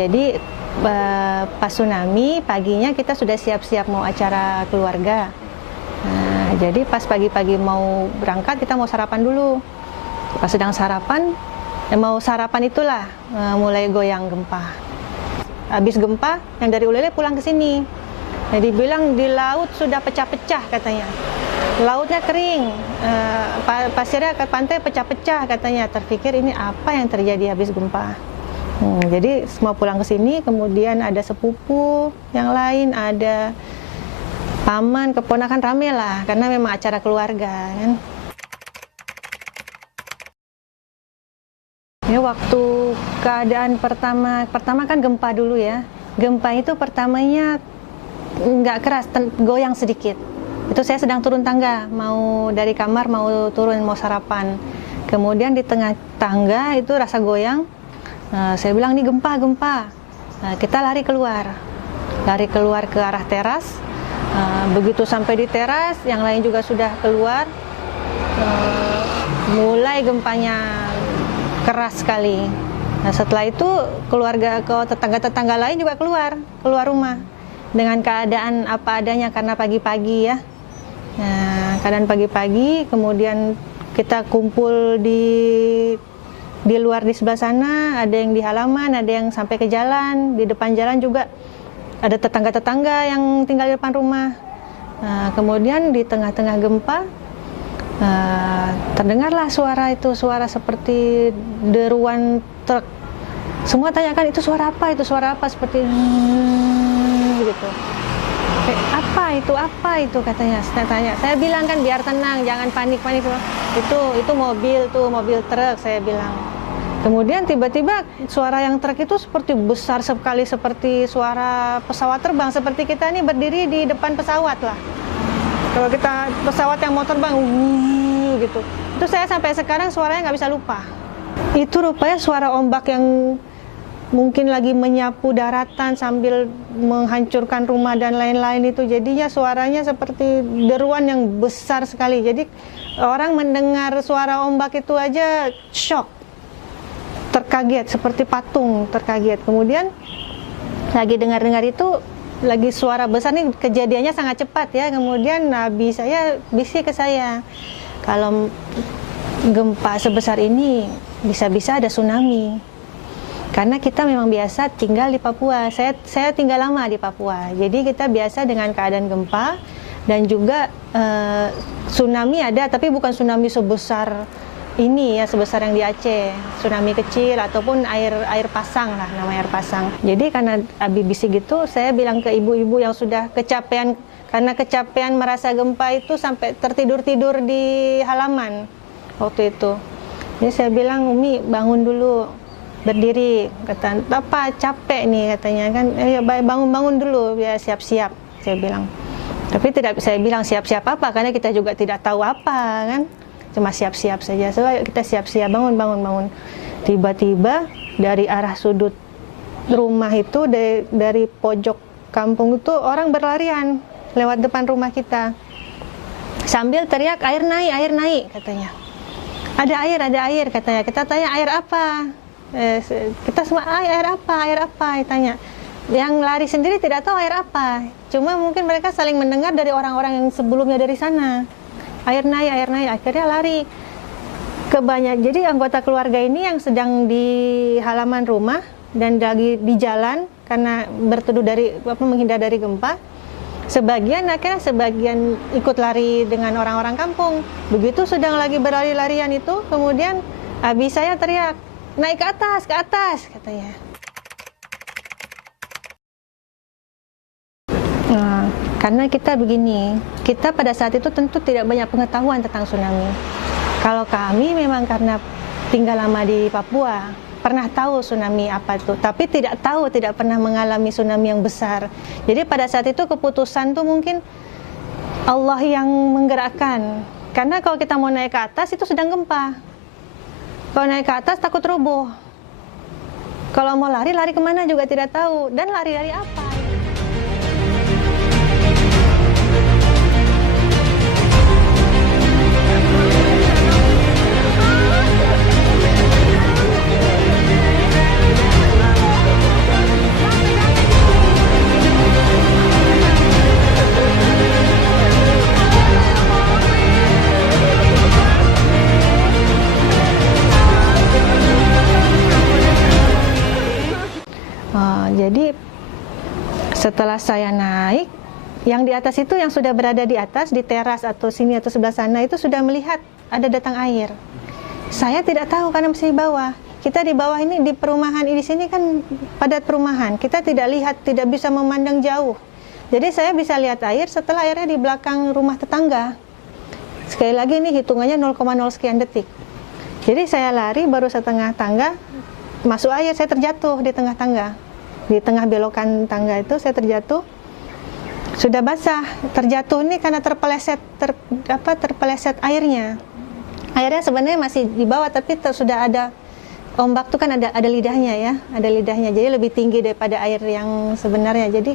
Jadi pas tsunami paginya kita sudah siap-siap mau acara keluarga. Nah, jadi pas pagi-pagi mau berangkat kita mau sarapan dulu. Pas sedang sarapan, mau sarapan itulah mulai goyang gempa. Habis gempa yang dari Ulele pulang ke sini. Jadi bilang di laut sudah pecah-pecah katanya. Lautnya kering, pasirnya ke pantai pecah-pecah katanya. Terpikir ini apa yang terjadi habis gempa. Jadi semua pulang ke sini, kemudian ada sepupu yang lain, ada paman, keponakan, rame lah, karena memang acara keluarga kan. Ya, waktu keadaan pertama kan gempa dulu ya. Gempa itu pertamanya nggak keras, goyang sedikit. Itu saya sedang turun tangga, mau dari kamar mau turun mau sarapan. Kemudian di tengah tangga itu rasa goyang. Saya bilang ini gempa. Kita lari keluar ke arah teras. Begitu sampai di teras, yang lain juga sudah keluar. Mulai gempanya keras sekali. Nah, setelah itu tetangga-tetangga lain juga keluar rumah dengan keadaan apa adanya karena pagi-pagi ya. Nah, keadaan pagi-pagi, kemudian kita kumpul di luar di sebelah sana, ada yang di halaman, ada yang sampai ke jalan, di depan jalan juga ada tetangga-tetangga yang tinggal di depan rumah. Nah, kemudian di tengah-tengah gempa terdengarlah suara seperti deruan truk. Semua tanyakan itu suara apa seperti gitu. Apa itu katanya. Saya tanya, saya bilang kan biar tenang, jangan panik. Itu mobil truk, saya bilang. Kemudian tiba-tiba suara yang truk itu seperti besar sekali, seperti suara pesawat terbang, seperti kita ini berdiri di depan pesawat lah. Kalau kita pesawat yang mau terbang gitu. Itu saya sampai sekarang suaranya nggak bisa lupa. Itu rupanya suara ombak yang mungkin lagi menyapu daratan sambil menghancurkan rumah dan lain-lain itu. Jadinya suaranya seperti deruan yang besar sekali. Jadi orang mendengar suara ombak itu aja shock, terkaget, seperti patung terkaget. Kemudian lagi dengar-dengar itu, lagi suara besar nih, kejadiannya sangat cepat ya. Kemudian nabi saya bisik ke saya, kalau gempa sebesar ini bisa-bisa ada tsunami. Karena kita memang biasa tinggal di Papua. Saya tinggal lama di Papua. Jadi kita biasa dengan keadaan gempa dan juga tsunami ada, tapi bukan tsunami sebesar ini ya, sebesar yang di Aceh. Tsunami kecil ataupun air pasang lah, nama air pasang. Jadi karena Abi bisik gitu, saya bilang ke ibu-ibu yang sudah kecapean, karena kecapean merasa gempa itu sampai tertidur-tidur di halaman waktu itu. Jadi saya bilang, Umi bangun dulu, berdiri, kata apa capek nih katanya kan, bangun dulu biar siap-siap, saya bilang. Tapi tidak saya bilang siap-siap apa, karena kita juga tidak tahu apa kan, cuma siap-siap saja. So kita siap-siap, bangun. Tiba-tiba dari arah sudut rumah itu, dari pojok kampung itu orang berlarian lewat depan rumah kita sambil teriak air naik katanya. Ada air katanya. Kita tanya air apa? Kita semua air apa tanya. Yang lari sendiri tidak tahu air apa, cuma mungkin mereka saling mendengar dari orang-orang yang sebelumnya dari sana. Air naik, akhirnya lari ke banyak. Jadi anggota keluarga ini yang sedang di halaman rumah dan lagi di jalan karena berteduh menghindar dari gempa. Sebagian ikut lari dengan orang-orang kampung. Begitu sedang lagi berlari-larian itu, kemudian abi saya teriak, naik ke atas katanya. Nah, karena kita begini, kita pada saat itu tentu tidak banyak pengetahuan tentang tsunami. Kalau kami memang karena tinggal lama di Papua, pernah tahu tsunami apa itu, tapi tidak pernah mengalami tsunami yang besar. Jadi pada saat itu keputusan tuh mungkin Allah yang menggerakkan. Karena kalau kita mau naik ke atas itu sedang gempa. Kalau naik ke atas takut roboh. Kalau mau lari kemana juga tidak tahu. Dan lari dari apa? Setelah saya naik, yang di atas itu, yang sudah berada di atas, di teras atau sini atau sebelah sana itu sudah melihat ada datang air. Saya tidak tahu karena masih di bawah. Kita di bawah ini, di perumahan di sini kan padat perumahan. Kita tidak lihat, tidak bisa memandang jauh. Jadi saya bisa lihat air setelah airnya di belakang rumah tetangga. Sekali lagi ini hitungannya 0,0 sekian detik. Jadi saya lari baru setengah tangga, masuk air, saya terjatuh di tengah tangga. Di tengah belokan tangga itu saya terjatuh. Sudah basah, terjatuh ini karena terpeleset airnya. Airnya sebenarnya masih di bawah, tapi sudah ada ombak tuh kan ada lidahnya ya, ada lidahnya. Jadi lebih tinggi daripada air yang sebenarnya. Jadi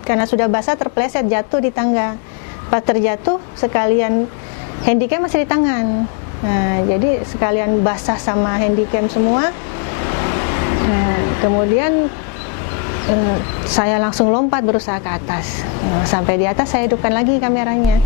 karena sudah basah terpeleset jatuh di tangga. Pas terjatuh sekalian handycam masih di tangan. Nah, jadi sekalian basah sama handycam semua. Nah, kemudian saya langsung lompat berusaha ke atas. Sampai di atas saya hidupkan lagi kameranya.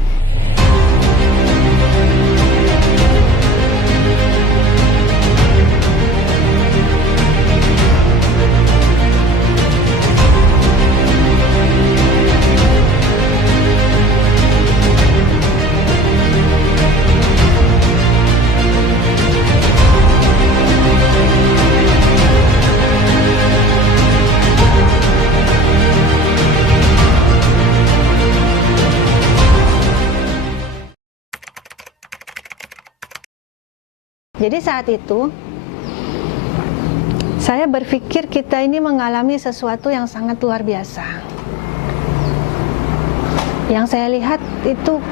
Jadi saat itu saya berpikir kita ini mengalami sesuatu yang sangat luar biasa. Yang saya lihat itu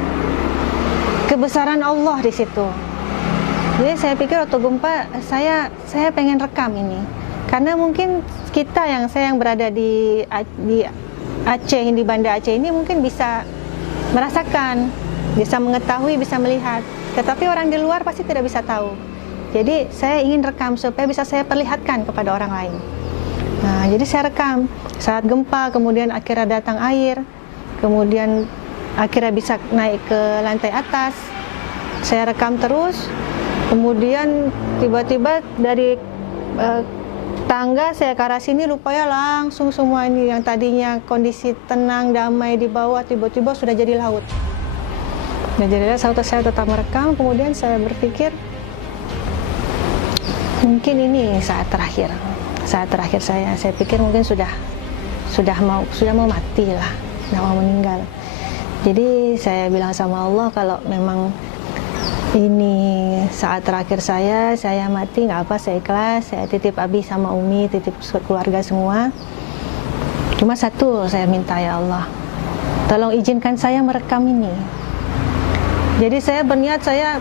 kebesaran Allah di situ. Jadi saya pikir waktu gempa saya pengen rekam ini. Karena mungkin saya yang berada di Aceh, di Banda Aceh ini mungkin bisa merasakan, bisa mengetahui, bisa melihat. Tetapi orang di luar pasti tidak bisa tahu. Jadi saya ingin rekam supaya bisa saya perlihatkan kepada orang lain. Nah, jadi saya rekam saat gempa, kemudian akhirnya datang air, kemudian akhirnya bisa naik ke lantai atas. Saya rekam terus, kemudian tiba-tiba dari tangga saya ke arah sini, rupanya langsung semua ini yang tadinya kondisi tenang, damai di bawah, tiba-tiba sudah jadi laut. Nah, jadi saya tetap merekam, kemudian saya berpikir, mungkin ini saat terakhir saya pikir mungkin sudah mau mati lah, sudah mau meninggal. Jadi saya bilang sama Allah, kalau memang ini saat terakhir saya mati nggak apa, saya ikhlas, saya titip Abi sama Umi, titip keluarga semua. Cuma satu saya minta, ya Allah, tolong izinkan saya merekam ini. Jadi saya berniat, saya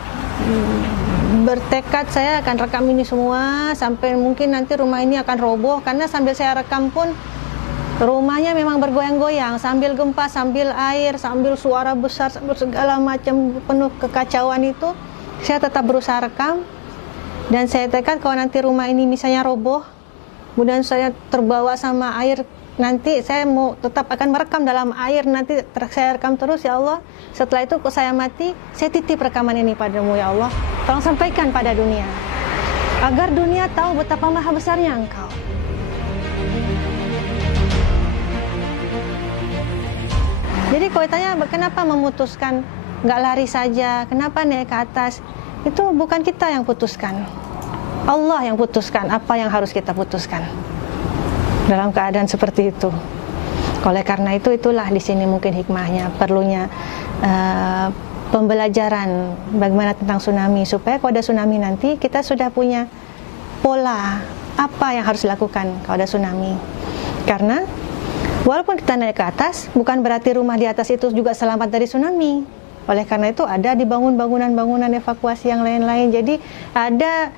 bertekad saya akan rekam ini semua sampai mungkin nanti rumah ini akan roboh, karena sambil saya rekam pun rumahnya memang bergoyang-goyang sambil gempa, sambil air, sambil suara besar, sambil segala macam penuh kekacauan itu. Saya tetap berusaha rekam dan saya tekad kalau nanti rumah ini misalnya roboh, kemudian saya terbawa sama air, nanti saya mau tetap akan merekam dalam air, nanti saya rekam terus, ya Allah. Setelah itu kalau saya mati, saya titip rekaman ini padamu, ya Allah. Tolong sampaikan pada dunia, agar dunia tahu betapa maha besarnya Engkau. Jadi kalau ditanya kenapa memutuskan nggak lari saja, kenapa naik ke atas, itu bukan kita yang putuskan, Allah yang putuskan apa yang harus kita putuskan dalam keadaan seperti itu. Oleh karena itu, itulah di sini mungkin hikmahnya, perlunya pembelajaran bagaimana tentang tsunami, supaya kalau ada tsunami nanti kita sudah punya pola apa yang harus dilakukan kalau ada tsunami. Karena walaupun kita naik ke atas, bukan berarti rumah di atas itu juga selamat dari tsunami. Oleh karena itu ada dibangun bangunan-bangunan evakuasi yang lain-lain. Jadi ada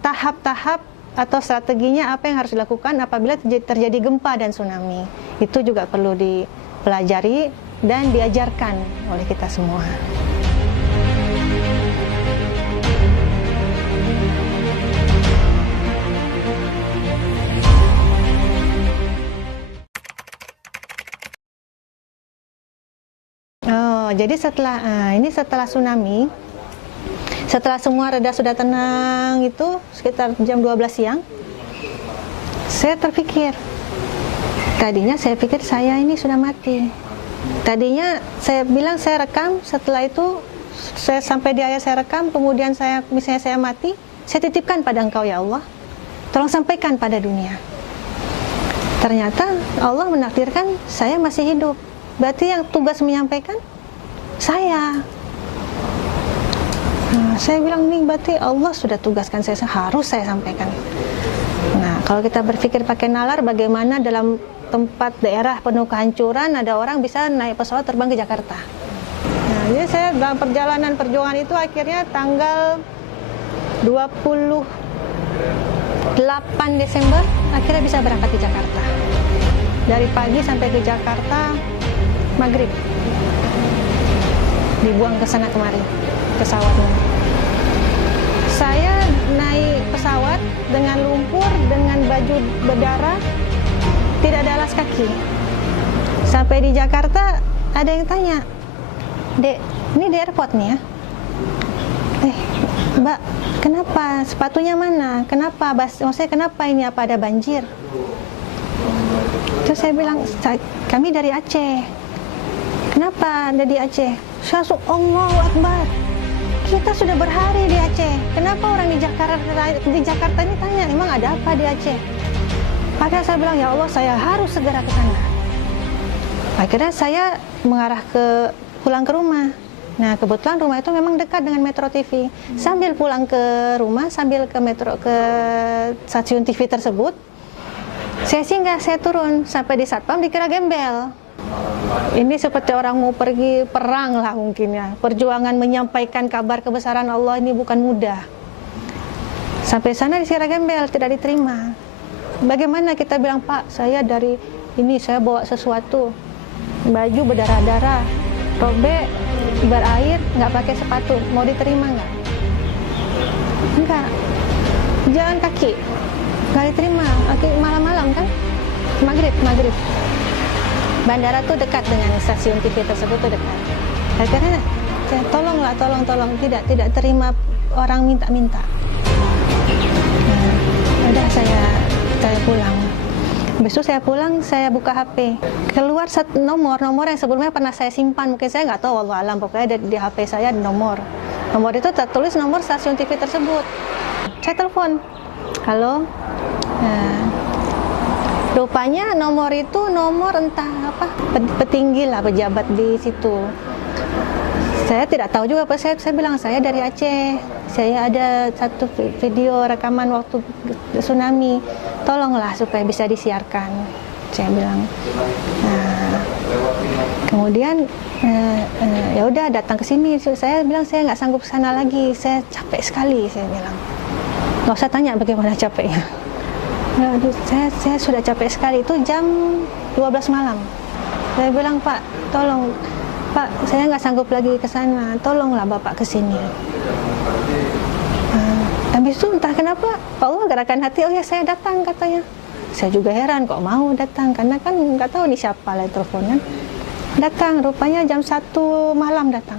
tahap-tahap atau strateginya apa yang harus dilakukan apabila terjadi gempa dan tsunami. Itu juga perlu dipelajari dan diajarkan oleh kita semua. Jadi setelah tsunami, setelah semua reda sudah tenang, itu sekitar jam 12 siang, saya terpikir, Tadinya saya pikir saya ini sudah mati. Tadinya saya bilang saya rekam, setelah itu saya sampai di akhir saya rekam, kemudian misalnya saya mati, saya titipkan pada Engkau ya Allah, tolong sampaikan pada dunia. Ternyata Allah menakdirkan saya masih hidup. Berarti yang tugas menyampaikan saya. Nah, saya bilang nih berarti Allah sudah tugaskan saya, harus saya sampaikan. Nah, kalau kita berpikir pakai nalar, bagaimana dalam tempat daerah penuh kehancuran ada orang bisa naik pesawat terbang ke Jakarta. Nah, jadi saya dalam perjalanan perjuangan itu akhirnya tanggal 28 Desember akhirnya bisa berangkat ke Jakarta. Dari pagi sampai ke Jakarta maghrib. Dibuang ke sana kemari pesawatnya. Saya naik pesawat dengan lumpur, dengan baju berdarah, tidak ada alas kaki. Sampai di Jakarta ada yang tanya, "Dek, ini di airport nih ya? Mbak, kenapa? Sepatunya mana? Kenapa? Maksudnya kenapa ini? Apa ada banjir?" Terus saya bilang, "Kami dari Aceh." "Kenapa ada di Aceh?" Saya langsung, Allahu Akbar. Kita sudah berhari di Aceh. Kenapa orang di Jakarta ini tanya, emang ada apa di Aceh? Akhirnya saya bilang, ya Allah, saya harus segera ke sana. Akhirnya saya mengarah pulang ke rumah. Nah, kebetulan rumah itu memang dekat dengan Metro TV. Sambil pulang ke rumah, sambil ke stasiun TV tersebut, saya singgah, saya turun. Sampai di Satpam dikira gembel. Ini seperti orang mau pergi perang lah mungkin ya. Perjuangan menyampaikan kabar kebesaran Allah ini bukan mudah. Sampai sana dikira gembel, tidak diterima. Bagaimana kita bilang, Pak, saya dari ini, saya bawa sesuatu, baju berdarah-darah, robek, berair, nggak pakai sepatu, mau diterima nggak? Enggak. Jalan kaki, nggak diterima. Malam-malam kan, maghrib. Bandara tuh dekat dengan stasiun TV tersebut tuh dekat. Akhirnya, tolonglah, tolong, tidak terima orang minta-minta. Nah, udah saya pulang. Besok saya pulang, saya buka HP. Keluar nomor yang sebelumnya pernah saya simpan. Mungkin saya nggak tahu, wallahu alam. Pokoknya di HP saya ada nomor. Nomor itu tertulis nomor stasiun TV tersebut. Saya telepon. Halo. Nah, rupanya nomor itu nomor entah apa, petinggi lah, pejabat di situ. Saya tidak tahu juga apa. Saya bilang saya dari Aceh. Saya ada satu video rekaman waktu tsunami. Tolonglah supaya bisa disiarkan. Saya bilang. Nah, kemudian ya udah datang ke sini. Saya bilang saya nggak sanggup sana lagi. Saya capek sekali. Saya bilang. Nggak usah tanya bagaimana capeknya. Saya sudah capek sekali. Itu jam 12 malam. Saya bilang, Pak, tolong. Pak, saya nggak sanggup lagi ke sana. Tolonglah Bapak ke sini. Habis itu entah kenapa Allah gerakan hati, oh ya saya datang katanya. Saya juga heran kok mau datang, karena kan nggak tahu nih siapa lah teleponan. Datang, rupanya jam 1 malam datang.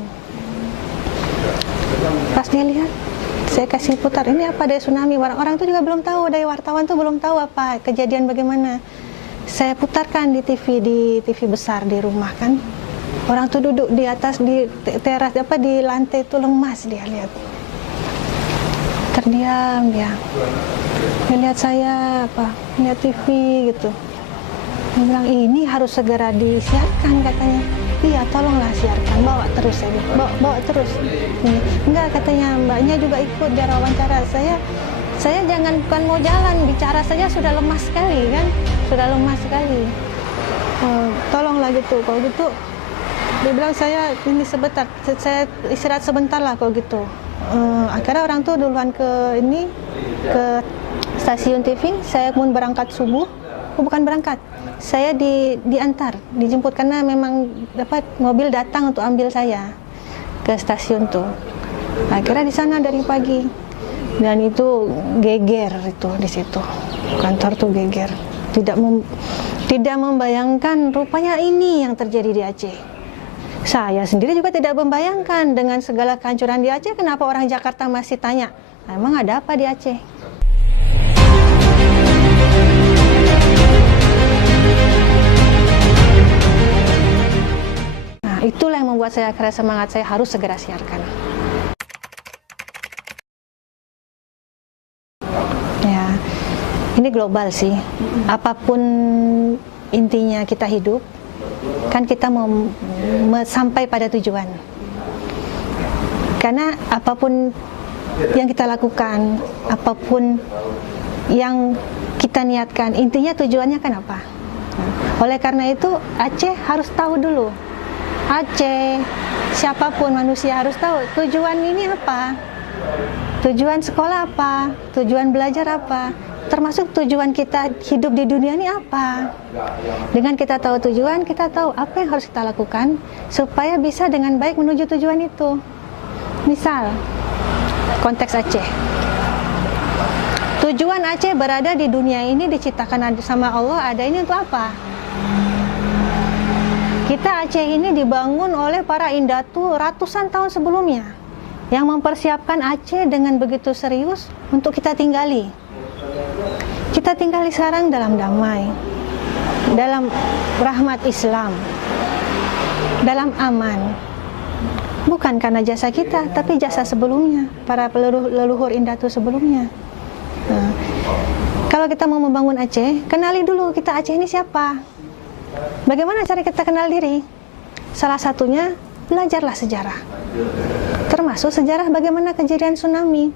Pas dia lihat, saya kasih putar, ini apa dari tsunami. Orang-orang itu juga belum tahu, dari wartawan tuh belum tahu apa kejadian bagaimana. Saya putarkan di TV besar di rumah kan. Orang tuh duduk di atas di teras di lantai itu lemas, dia lihat. Terdiam dia. Dia lihat saya lihat TV gitu. Dia bilang ini harus segera disiarkan katanya. Iya, tolonglah siarkan, bawa terus saya bilang. Bawa terus. Enggak, katanya mbaknya juga ikut dia wawancara. Saya bukan mau jalan, bicara saja sudah lemas sekali kan. Sudah lemas sekali. Tolonglah gitu. Kalau gitu dia bilang saya ini sebentar, saya istirahat sebentar lah kalau gitu. Akhirnya orang tuh duluan ke stasiun TV. Saya pun berangkat subuh. Bukan berangkat, saya diantar, dijemput karena memang mobil datang untuk ambil saya ke stasiun tuh. Akhirnya di sana dari pagi, dan itu geger itu di situ, kantor tuh geger. Tidak membayangkan rupanya ini yang terjadi di Aceh. Saya sendiri juga tidak membayangkan dengan segala kehancuran di Aceh, kenapa orang Jakarta masih tanya, emang ada apa di Aceh? itulah yang membuat saya keras semangat, saya harus segera siarkan. Ya, ini global sih. Apapun intinya kita hidup, kan kita mau sampai pada tujuan. Karena apapun yang kita lakukan, apapun yang kita niatkan, intinya tujuannya kan apa? Oleh karena itu, Aceh harus tahu dulu. Aceh, siapapun manusia harus tahu tujuan ini apa, tujuan sekolah apa, tujuan belajar apa, termasuk tujuan kita hidup di dunia ini apa. Dengan kita tahu tujuan, kita tahu apa yang harus kita lakukan supaya bisa dengan baik menuju tujuan itu. Misal, konteks Aceh. Tujuan Aceh berada di dunia ini diciptakan sama Allah, ada ini untuk apa? Kita Aceh ini dibangun oleh para indatu ratusan tahun sebelumnya yang mempersiapkan Aceh dengan begitu serius untuk kita tinggali. Kita tinggali sekarang dalam damai, dalam rahmat Islam, dalam aman. Bukan karena jasa kita, tapi jasa sebelumnya, para leluhur indatu sebelumnya. Nah, kalau kita mau membangun Aceh, kenali dulu kita Aceh ini siapa. Bagaimana cara kita kenal diri? Salah satunya, belajarlah sejarah. Termasuk sejarah bagaimana kejadian tsunami.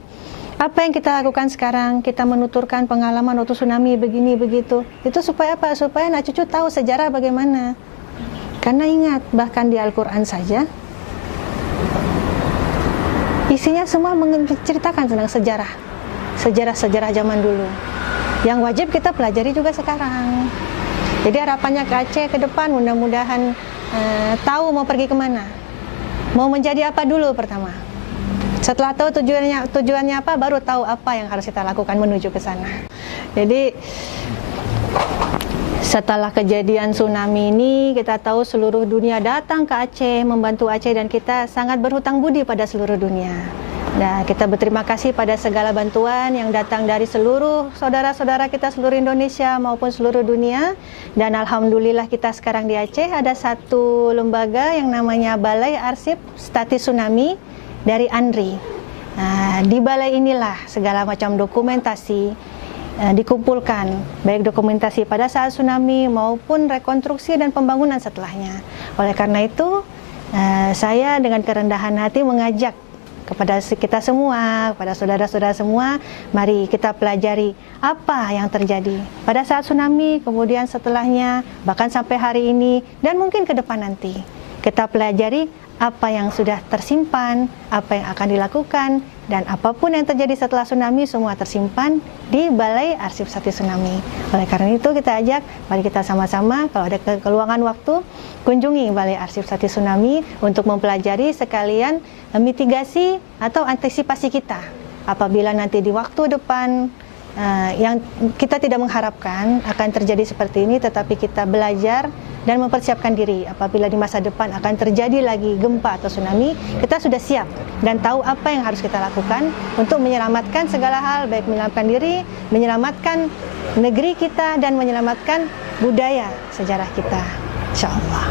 Apa yang kita lakukan sekarang, kita menuturkan pengalaman waktu tsunami begini begitu. Itu supaya apa? Supaya anak cucu tahu sejarah bagaimana. Karena ingat, bahkan di Al-Quran saja, isinya semua menceritakan tentang sejarah. Sejarah-sejarah zaman dulu. Yang wajib kita pelajari juga sekarang. Jadi harapannya ke Aceh ke depan mudah-mudahan tahu mau pergi kemana. Mau menjadi apa dulu pertama. Setelah tahu tujuannya apa, baru tahu apa yang harus kita lakukan menuju ke sana. Jadi setelah kejadian tsunami ini, kita tahu seluruh dunia datang ke Aceh, membantu Aceh, dan kita sangat berhutang budi pada seluruh dunia. Nah, kita berterima kasih pada segala bantuan yang datang dari seluruh saudara-saudara kita seluruh Indonesia maupun seluruh dunia. Dan alhamdulillah kita sekarang di Aceh ada satu lembaga yang namanya Balai Arsip Stati Tsunami dari ANRI. Nah, di balai inilah segala macam dokumentasi dikumpulkan, baik dokumentasi pada saat tsunami maupun rekonstruksi dan pembangunan setelahnya. Oleh karena itu, saya dengan kerendahan hati mengajak kepada kita semua, kepada saudara-saudara semua, mari kita pelajari apa yang terjadi pada saat tsunami, kemudian setelahnya, bahkan sampai hari ini, dan mungkin ke depan nanti. Kita pelajari apa yang sudah tersimpan, apa yang akan dilakukan, dan apapun yang terjadi setelah tsunami semua tersimpan di Balai Arsip Stati Tsunami. Oleh karena itu kita ajak, mari kita sama-sama kalau ada keluangan waktu, kunjungi Balai Arsip Stati Tsunami untuk mempelajari sekalian mitigasi atau antisipasi kita apabila nanti di waktu depan yang kita tidak mengharapkan akan terjadi seperti ini, tetapi kita belajar dan mempersiapkan diri apabila di masa depan akan terjadi lagi gempa atau tsunami, kita sudah siap dan tahu apa yang harus kita lakukan untuk menyelamatkan segala hal, baik menyelamatkan diri, menyelamatkan negeri kita, dan menyelamatkan budaya sejarah kita, insyaallah.